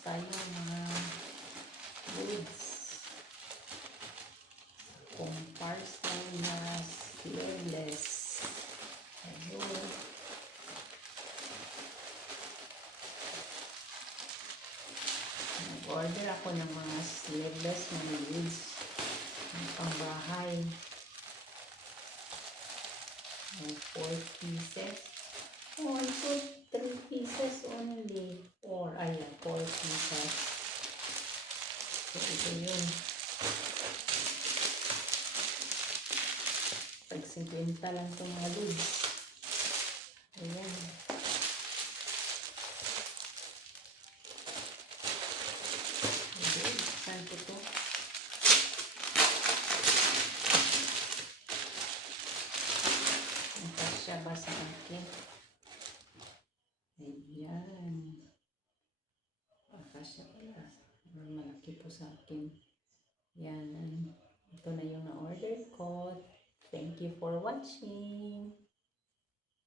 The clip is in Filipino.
tayo mga goods. Kung parcel na sleeveless. Ayun. Nag-order ako ng mga sleeveless na goods. Ang pangbahay. 4 pieces. 1, 2, 3 pieces only. 4. Ayan, 4 pieces. So, ito yun. Pag 50 lang itong mga goods. Ayan. Okay, saan ko ito? Ang kasya ba sa akin? Ayan. Kasya pala. Malaki po sa akin. Yan. Ito na yung na-order ko. Thank you for watching.